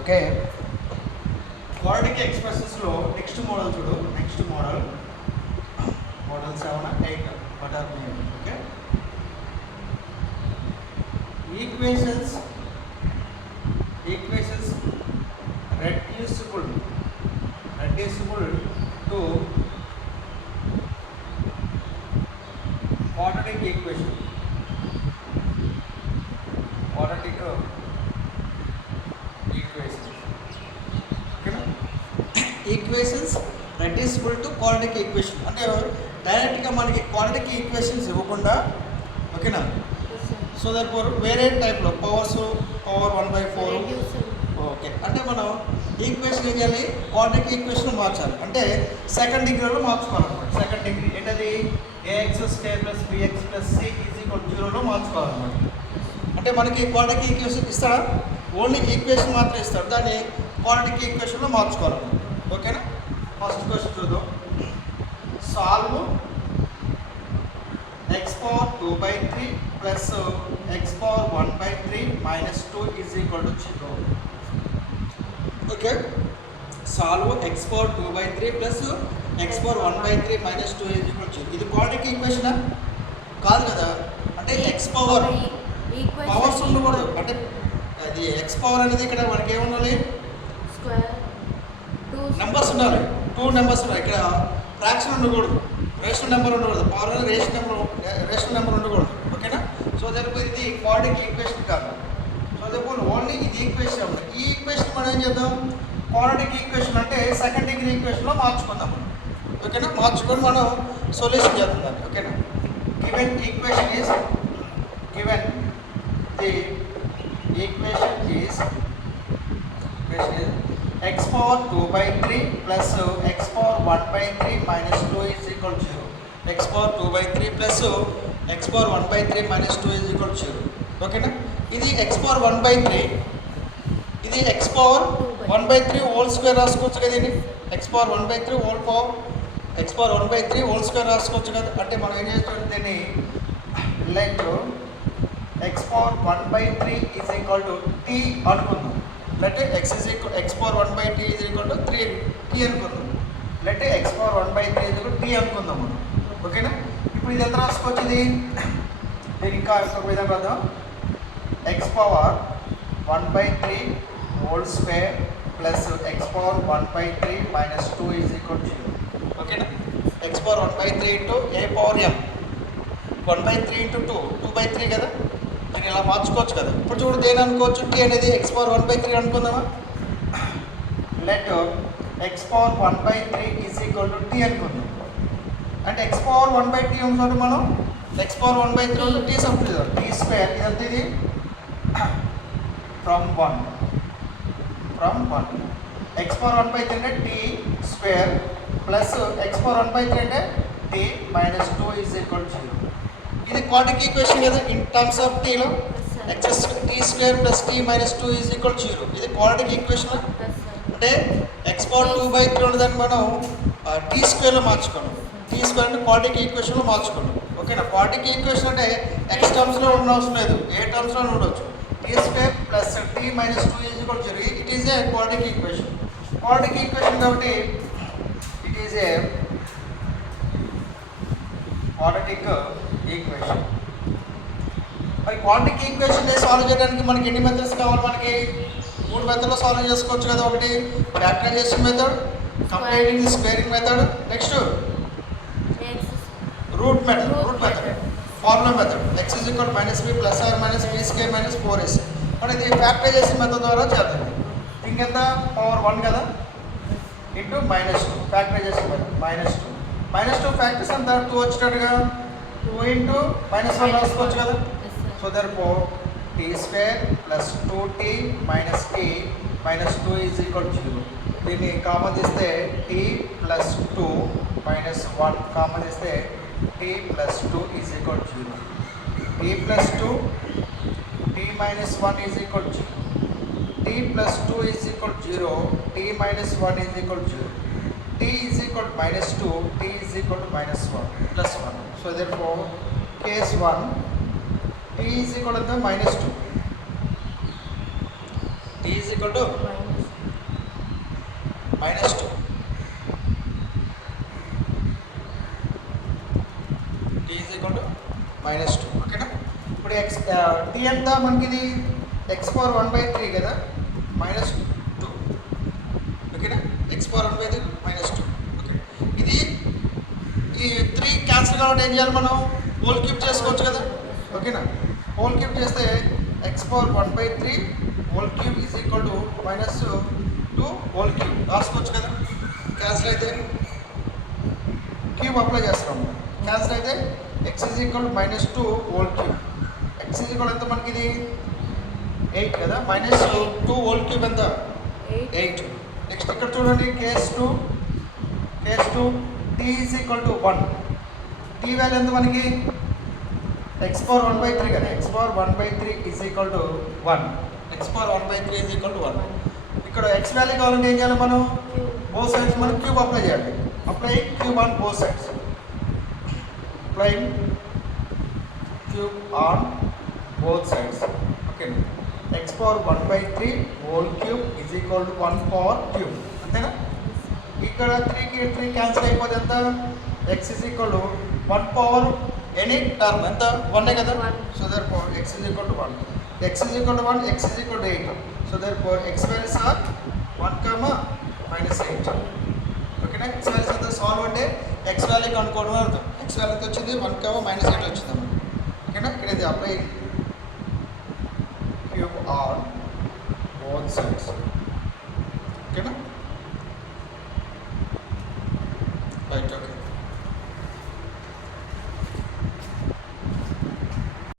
Okay, quadratic ఎక్స్ప్రెషన్స్లో next model చూడు. Next model 7 8 what are name. Okay, equations reducible to quadratic equation. Equations reducible to quadratic equation అంటే డైరెక్ట్గా మనకి quadratic equations ఇవ్వకుండా, ఓకేనా, so that వేరే టైప్లో పవర్ 1/4. ఓకే, అంటే మనం ఈక్వేషన్ ఏం చేయాలి, క్వాడ్రాటిక్ ఈక్వేషన్ మార్చాలి. అంటే సెకండ్ డిగ్రీలో మార్చుకోవాలన్నమాట. సెకండ్ డిగ్రీ ఏంటది, ax² + bx + c = 0లో మార్చుకోవాలన్నమాట. అంటే మనకి క్వాడ్రాటిక్ ఈక్వేషన్ ఇస్తాడా, ఓన్లీ ఈక్వేషన్ మాత్రం ఇస్తాడు, దాన్ని క్వాడ్రాటిక్ ఈక్వేషన్లో మార్చుకోవాలన్నమాట. ఓకేనా, ఫస్ట్ క్వశ్చన్ చూద్దాం. Solve x⁴ + x⁴ 1/3 - 2 = 0. Okay, solve x⁴ 2/3 + x⁴ 1/3 - 2 = 0. ఇది క్వాడ్రాటిక్ ఈక్వేషనా కాదు కదా, అంటే x పవర్స్ ఉండకూడదు. అంటే అది x పవర్ అనేది ఇక్కడ మనకి ఏముండాలి, నెంబర్స్ ఉండాలి. 2 నెంబర్స్ ఉండాలి. ఇక్కడ ఫ్రాక్షన్ ఉండకూడదు, రేషనల్ నెంబర్ ఉండకూడదు, పవర్ అనేది రేషనల్ నెంబర్ ఉండకూడదు. ఓకేనా, సో దానికి ఇది క్వాడ్రాటిక్ ఈక్వేషన్ కాదు. సో దానికి ఓన్లీ ఇది ఈక్వేషన్ ఉంది. ఈ ఈక్వేషన్ మనం ఏం చేద్దాం, క్వాడ్రాటిక్ ఈక్వేషన్ అంటే సెకండ్ డిగ్రీ ఈక్వేషన్లో మార్చుకుందాం. ఓకేనా, మార్చుకొని మనం సొల్యూషన్ చేద్దాం దాన్ని. ఓకేనా, given equation is x⁴ 2/3 + x⁴ 1/3 - 2 = 0. x⁴ 2/3 + x⁴ 1/3 - 2 = 0. ఓకేనా, ఇది x⁴ 1/3, ఇది x⁴ 1/3 హోల్ స్క్వేర్ రాసుకోవచ్చు కదా. ఇది x⁴ 1/3 హోల్ స్క్వేర్ రాసుకోవచ్చు కదా. అంటే మనం ఏం చేస్తాం, దీన్ని లెట్ x⁴ 1/3 = t అనుకుందాం. లెట్ x⁴ 1/3 = 3t అనుకుందాం. లెట్ x⁴ 1/3 = t అనుకుందాం మనం. ఓకేనా, ఇప్పుడు ఇది ఎంత రాసుకోవచ్చు, ఇది నేను ఇంకా ఇంకొక విధంగా రాద్దాం. x⁴ 1/3 whole square + x⁴ 1/3 - 2 = 0. ఓకేనా, x⁴ 1/3 × a పవర్ m 1/3 × 2/3 కదా. దీన్ని ఇలా మార్చుకోవచ్చు కదా. ఇప్పుడు చూడు దేని అనుకోవచ్చు, t అనేది x⁴ 1/3 అనుకుందామా. లెట్ x⁴ 1/3 = t అనుకుందాం. అంటే x⁴ 1/3 ఉంటుంది, మనం x⁴ 1/3 t సబ్స్టిట్యూట్ t² ఇదంతా ఇది ఫ్రమ్ 1 x⁴ 1/3 అంటే t² ప్లస్ x⁴ 1/3 అంటే t - 2 = 0. ఇది క్వాడ్రాటిక్ ఈక్వేషన్ కదా. ఇన్ టర్మ్స్ ఆఫ్ టీలో t² + t - 2 = 0. ఇది క్వాడ్రాటిక్ ఈక్వేషన్. అంటే x⁴ 2/3 ఉన్నదాన్ని మనం t² మార్చుకోండి. t² అంటే క్వాడ్రాటిక్ ఈక్వేషన్లో మార్చుకోండి. ఓకేనా, క్వాడ్రాటిక్ ఈక్వేషన్ అంటే x టర్మ్స్లో ఉండవసరం లేదు, ఏ టర్మ్స్లో ఉండవచ్చు. t² + t - 2 = 0. It is a quadratic equation. Quadratic equation కాబట్టి it is a quadratic equation. మరి క్వాడ్రాటిక్ ఈక్వేషన్ సాల్వ్ చేయడానికి మనకి ఎన్ని మెథడ్స్ కావాలి, మనకి 3 మెథడ్లో సాల్వ్ చేసుకోవచ్చు కదా. ఒకటి factorisation method, comparing squaring method, next root method, formula method. x = -b + or -b² - 4ac. మనం ఇది ఫ్యాక్టరైజేషన్ మెథడ్ ద్వారా చేద్దాం. ఇంకెంత పవర్ 1 కదా ఇంటూ -2 ఫ్యాక్టరైజేషన్ మెథడ్. -2 ఫ్యాక్టర్స్ అంతా 2 వచ్చేటట్టుగా 2 × -1 రాసుకోవచ్చు కదా. So therefore t² + 2t - t - 2 = 0. దీన్ని కామన్ తీస్తే t + 2 - 1 కామన్ తీస్తే t + 2 = 0. t + 2 t - 1 = 0. t + 2 = 0. t - 1 = 0. t is equal to -2, t is equal to -1 plus 1. So therefore case 1, t is equal to -2, t T is equal to -2. T is equal to -2. ఓకేనా? ఇప్పుడు tea ఎంత మనకి ఇది x⁴1/3 కదా, -2. ఓకేనా? x⁴1/3 -2. Okay, ఇది ఈ 3 cancel కావాలంటే ఏం చేయాలి మనం? హోల్ క్యూబ్ చేసుకోవచ్చు కదా. ఓకేనా? హోల్ క్యూబ్ చేస్తే x⁴1/3 whole cube is equal to -2 whole cube రాసుకోవచ్చు కదా. క్యాన్సిల్ అయితే క్యూబ్ అప్లై చేస్తాం. క్యాన్సిల్ అయితే x is equal to -2 whole cube. x is equal ఎంత మనకి ఇది 8 కదా, -2 హోల్ క్యూబ్ ఎంత 8. నెక్స్ట్ ఇక్కడ చూడండి case 2 t is equal to 1. t value ఎంత మనకి x⁴1/3 కదా, x⁴1/3 is equal to 1. x⁴1/3 is equal to 1. ఇక్కడ x వాల్యూ కావాలంటే ఏం చేయాలి మనం? బోత్ సైడ్స్ మనం క్యూబ్ అప్లై చేయాలి. Apply cube on both sides. Applying cube on both sides. Okay, x⁴1/3 whole cube is equal to 1 power cube. అంతేనా? ఇక్కడ 3కి 3 క్యాన్సిల్ అయిపోతే ఎంత? x is equal to 1 power any term ఎంత 1 కదా. So therefore x is equal to 1. x is equal to 1, x is equal to 8. So therefore x values are 1, -8. ఓకేనా? x values అంతా solve అంటే x value కనుక్కోవడం అర్థం. x value ఎంత వచ్చింది? 1, -8 వచ్చింది. ఓకేనా? ఇక్కడ ఇది apply cube on both sides.